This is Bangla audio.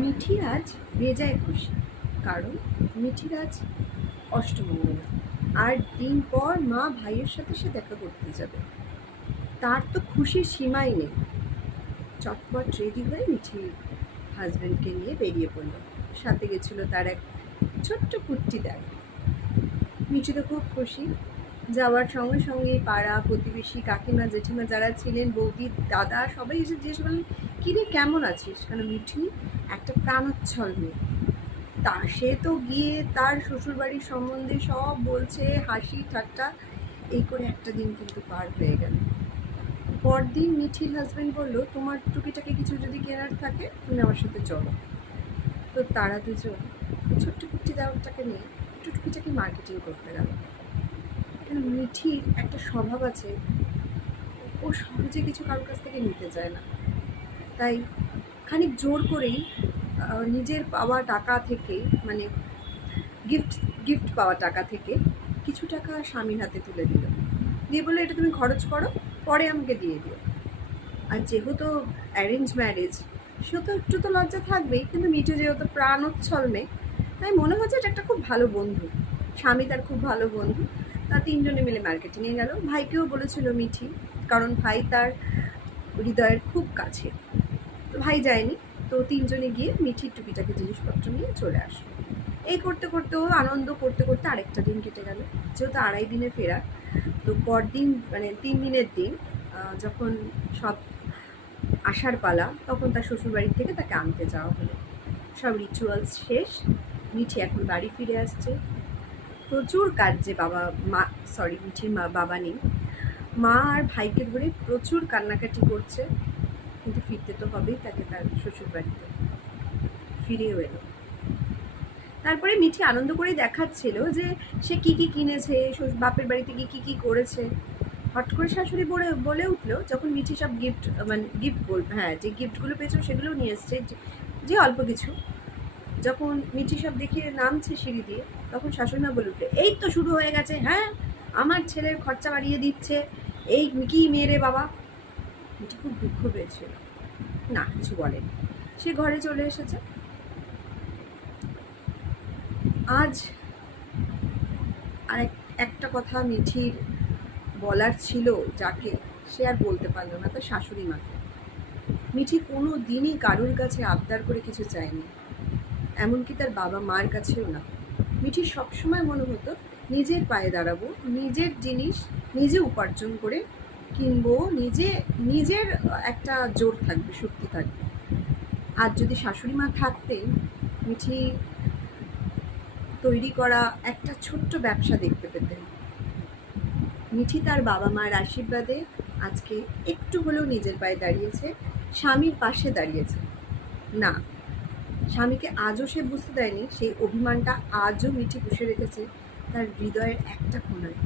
মিঠি আজ বেজায় খুশি, কারণ মিঠির আজ অষ্টমঙ্গলা। আর দিন পর মা ভাইয়ের সাথে সে দেখা করতে যাবে। তার তো খুশির সীমাই নেই। চটপট রেডি হয়ে মিঠি হাজব্যান্ডকে নিয়ে বেরিয়ে পড়ল। সাথে গেছিল তার এক ছোট্ট কুট্টি দেখ। মিঠি তো খুব খুশি। যাওয়ার সঙ্গে সঙ্গে পাড়া প্রতিবেশী কাকিমা জেঠিমা যারা ছিলেন, বৌদি দাদা, সবাই এসে জিজ্ঞেস করলেন, কিরে কেমন আছিস? কারণ মিঠি একটা প্রাণোচ্ছল মেয়ে। তা সে তো গিয়ে তার শ্বশুরবাড়ির সম্বন্ধে সব বলছে, হাসি ঠাট্টা, এই করে একটা দিন কিন্তু পার হয়ে গেল। পরদিন মিঠির হাজব্যান্ড বলল, তোমার টুকিটাকি কিছু যদি কেনার থাকে তুমি আমার সাথে চলো। তো তারা দুজন ছোট্ট কুট্টি দেওয়ারটাকে নিয়ে একটু টুকিটাকি মার্কেটিং করতে গেল। কারণ মিঠির একটা স্বভাব আছে, ও সহজে কিছু কারোর কাছ থেকে নিতে চায় না। তাই খানিক জোর করেই নিজের পাওয়া টাকা থেকে, মানে গিফট গিফট পাওয়া টাকা থেকে কিছু টাকা স্বামীর হাতে তুলে দিল, দিয়ে বললো, এটা তুমি খরচ করো, পরে আমাকে দিয়ে দিও। আর যেহেতু অ্যারেঞ্জ ম্যারেজ, সে তো একটু তো লজ্জা থাকবেই, কিন্তু মিঠু যেহেতু প্রাণোচ্ছল মেয়ে, তাই মনে হচ্ছে এটা একটা খুব ভালো বন্ধু, স্বামী তার খুব ভালো বন্ধু। তা তিনজনে মিলে মার্কেটিংয়ে গেল। ভাইকেও বলেছিল মিঠি, কারণ ভাই তার হৃদয়ের খুব কাছে। তো ভাই যায়নি। তো তিনজনে গিয়ে মিঠির টুকিটাকি জিনিসপত্র নিয়ে চলে আসলো। এই করতে করতেও আনন্দ করতে করতে আরেকটা দিন কেটে গেল। যেহেতু 2.5 দিনে ফেরা, তো পরদিন মানে 3 দিনের দিন যখন সব আসার পালা, তখন তার শ্বশুরবাড়ি থেকে তাকে আনতে যাওয়া হলো। সব রিচুয়ালস শেষ, মিঠি এখন বাড়ি ফিরে আসছে। প্রচুর কাজ, যে মিঠির বাবা নেই, মা আর ভাইকে ধরে প্রচুর কান্নাকাটি করছে, কিন্তু ফিরতে তো হবেই তাকে তার শ্বশুরবাড়িতে। ফিরেও এলো। তারপরে মিঠি আনন্দ করে দেখাচ্ছিল যে সে কি কি কিনেছে, বাপের বাড়িতে গিয়ে কি কি করেছে। হট করে শাশুড়ি বলে উঠলো, যখন মিঠি সব গিফট, মানে যে গিফটগুলো পেয়েছিল সেগুলো নিয়ে এসছে, যে অল্প কিছু। যখন মিঠি সব দেখিয়ে নামছে সিঁড়ি দিয়ে, তখন শাশুড়িমা বলে উঠলো, এই তো শুরু হয়ে গেছে, হ্যাঁ আমার ছেলের খরচা বাড়িয়ে দিচ্ছে, এই কি মেরে বাবা। মিঠি খুব দুঃখ পেয়েছিল, না কিছু বলেনি, সে ঘরে চলে এসেছে। আজ আর একটা কথা মিঠির বলার ছিল যাকে, সে আর বলতে পারলো না, তার শাশুড়ি মাকে। মিঠি কোনো দিনই কারোর কাছে আবদার করে কিছু চায়নি, এমনকি তার বাবা মার কাছেও না। মিঠির সবসময় মনে হতো নিজের পায়ে দাঁড়াবো, নিজের জিনিস নিজে উপার্জন করে কিনবো, নিজের একটা জোর থাকবে, শক্তি থাকবে। আর যদি শাশুড়ি মা থাকতেন, মিঠি তৈরি করা একটা ছোট্ট ব্যবসা দেখতে পেতেন। মিঠি তার বাবা মার আশীর্বাদে আজকে একটু হলেও নিজের পায়ে দাঁড়িয়েছে, স্বামীর পাশে দাঁড়িয়েছে। না, স্বামীকে আজও সে বুঝতে দেয়নি, সেই অভিমানটা আজও মিঠি পুষে রেখেছে তার হৃদয়ের একটা কোণায়।